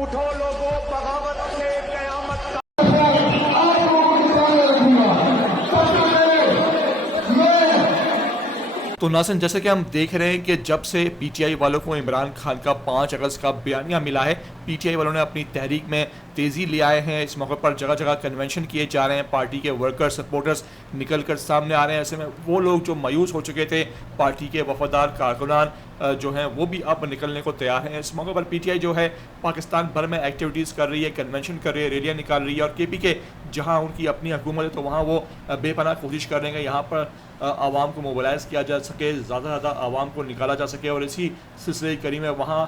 اٹھو لوگوں، بغاوت سے قیامت کا تو ناظرین، جیسے کہ ہم دیکھ رہے ہیں کہ جب سے پی ٹی آئی والوں کو عمران خان کا 5 اگست کا بیانیہ ملا ہے، پی ٹی آئی والوں نے اپنی تحریک میں تیزی لے آئے ہیں۔ اس موقع پر جگہ جگہ کنونشن کیے جا رہے ہیں، پارٹی کے ورکر سپورٹرز نکل کر سامنے آ رہے ہیں۔ ایسے میں وہ لوگ جو مایوس ہو چکے تھے، پارٹی کے وفادار کارکنان جو ہیں وہ بھی اب نکلنے کو تیار ہیں۔ اس موقع پر پی ٹی آئی جو ہے پاکستان بھر میں ایکٹیویٹیز کر رہی ہے، کنونشن کر رہی ہے، ریلیاں نکال رہی ہے، اور کے پی کے جہاں ان کی اپنی حکومت ہے تو وہاں وہ بے پناہ کوشش کر رہے ہیں یہاں پر عوام کو موبلائز کیا جا سکے، زیادہ سے زیادہ عوام کو نکالا جا سکے، اور اسی سلسلے کری میں وہاں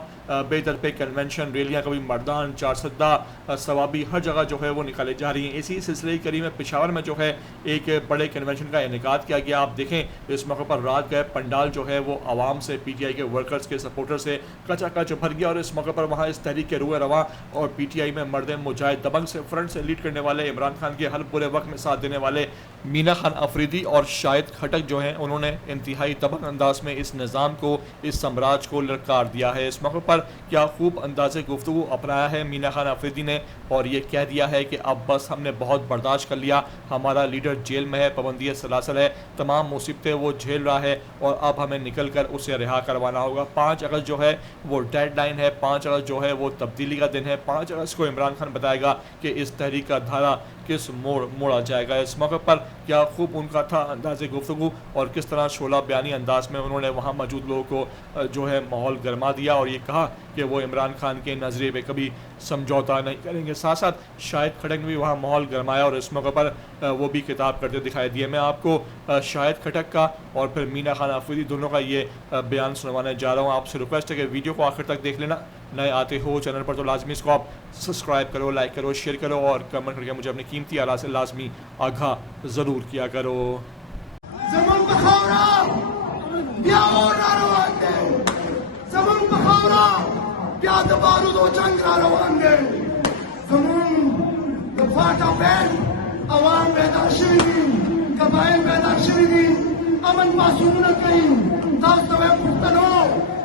بے طرفے کنونشن، ریلیاں، کبھی مردان، چارسدہ، ثوابی، ہر جگہ جو ہے وہ نکالے جا رہی ہیں۔ اسی سلسلے کری میں پشاور میں جو ہے ایک بڑے کنونشن کا انعقاد کیا گیا۔ آپ دیکھیں اس موقع پر رات گئے پنڈال جو ہے وہ عوام سے، پی ٹی آئی کے ورکرز کے سپورٹر سے کچا کچ بھر گیا، اور اس موقع پر وہاں اس تحریک کے روح رواں اور پی ٹی آئی میں مرد مجاہد دبنگ سے فرنٹ سے لیڈ کرنے والے، عمران خان کے ہر برے وقت میں ساتھ دینے والے مینا خان افریدی اور شاہد کھٹک جو ہیں، انہوں نے انتہائی دبنگ انداز میں اس نظام کو، اس سامراج کو للکار دیا ہے۔ اس موقع پر کیا خوب انداز گفتگو اپنایا ہے مینا خان افریدی نے، اور یہ کہہ دیا ہے کہ اب بس ہم نے بہت برداشت کر لیا، ہمارا لیڈر جیل میں ہے، پابندی سلاسل ہے، تمام مصیبتیں وہ جھیل رہا ہے، اور اب ہمیں نکل کر اسے رہا کروانا ہوگا۔ 5 اگست جو ہے وہ ڈیڈ لائن ہے، 5 اگست جو ہے وہ تبدیلی کا دن ہے۔ 5 اگست کو عمران خان بتائے گا کہ اس تحریک کا دھارا کس موڑا جائے گا۔ اس موقع پر کیا خوب ان کا تھا انداز گفتگو، اور کس طرح شعلہ بیانی انداز میں انہوں نے وہاں موجود لوگوں کو جو ہے ماحول گرما دیا، اور یہ کہا کہ وہ عمران خان کے نظریے پہ کبھی سمجھوتا نہیں کریں گے۔ ساتھ ساتھ شاہد کھٹک نے بھی وہاں ماحول گرمایا، اور اس موقع پر وہ بھی خطاب کرتے دکھائی دیے۔ میں آپ کو شاہد کھٹک کا اور پھر مینا خان افریدی دونوں کا یہ بیان سنوانے جا رہا ہوں۔ آپ سے ریکویسٹ ہے کہ ویڈیو کو آخر تک دیکھ لینا، نئے آتے ہو چینل پر تو لازمی اس کو آپ سبسکرائب کرو، لائک کرو، شیئر کرو، اور کمنٹ کر کے مجھے اپنی قیمتی آراء سے لازمی آگاہ ضرور کیا کرو۔ زمان بخورا بیاور روان دے، زمان بخورا بیاد بارود و جنگ را روان دے، زمان دفاٹا بین عوام بیدار شویدین، قبائل بیدار شویدین، امن معصومنت کہیں تاستوے پختنو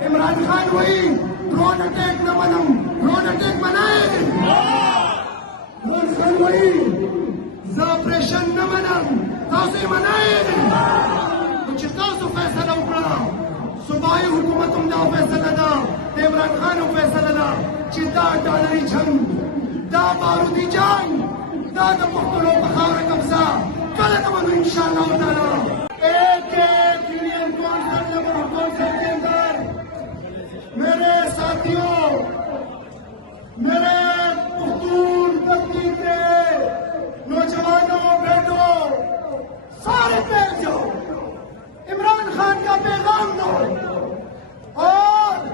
عمران خان وہی ڈرون اٹیک نہ منم، ڈرون اٹیک منائے، عمران خان وہی زاپریشن نہ منم، تاسے منائے، کچھ تاسو فیصلہ اکڑا، صوبائی حکومت دا فیصلہ دا، عمران خان فیصلہ دا، چی دا ڈالری جنگ، دا بارودی جنگ، دا پختنو بخار قبضہ، کلک منو انشاءاللہ تعالی۔ ایک یونین کونسل کے اندر میرے ساتھیوں، میرے پختون بستی کے نوجوانوں، بیٹوں، سارے پھیل جاؤ، عمران خان کا پیغام دو، اور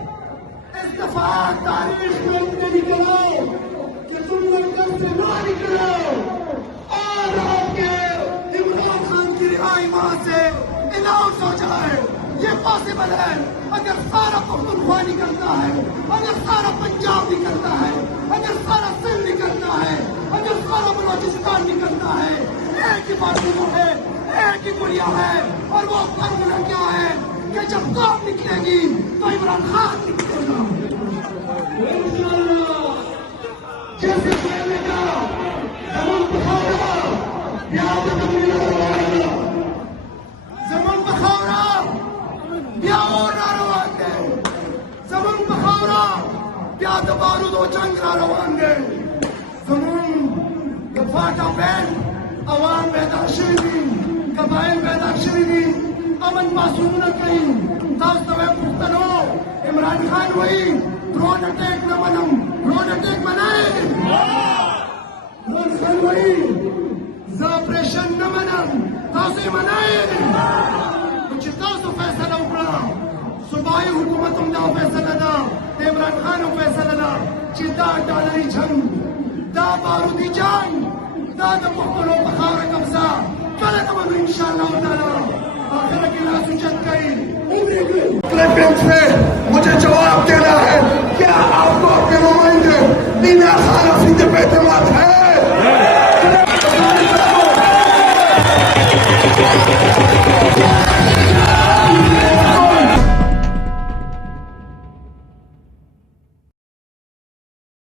اس دفعہ تاریخ میں اتنے نکلو کہ تم لوگ سے نہ نکلو، اور آپ کے عمران خان کی رہائی وہاں سے اناؤنس ہو جائے۔ یہ پاسبل ہے اگر سارا پختونخوا نکلتا ہے، اگر سارا پنجاب نکلتا ہے، اگر سارا سندھ نکلتا ہے، اگر سارا بلوچستان نکلتا ہے۔ ایک ہی پارٹی وہ ہے، ایک ہی گڑیا ہے، اور وہ فارمولا کیا ہے کہ جب قوم نکلے گی تو عمران خان نکلے گا۔ جیسے پہلے کا زمان بخورا بیاد زمان بخورا بیاور روان دے، زمان بخورا بیاد بارود و جنگ را روان دے، زمان دفاٹا بین عوام بیدار شویدین، قبائل بیدار شویدین، امن معصومنت کہیں تاستوے پختنو عمران خان وہی ڈرون اٹیک نہ منم، ڈرون اٹیک منائے، عمران خان وہی زاپریشن نہ منم، تاسے منائے، کچھ تاسو فیصلہ اکڑا، صوبائی حکومت دا فیصلہ دا، عمران خان فیصلہ دا، چی دا ڈالری جنگ، دا بارودی جنگ، دا پختنو بخار قبضہ، کلک منو انشاءاللہ تعالی۔ آخر کی لا سجد کئی کلپنگ سے مجھے جواب دینا ہے۔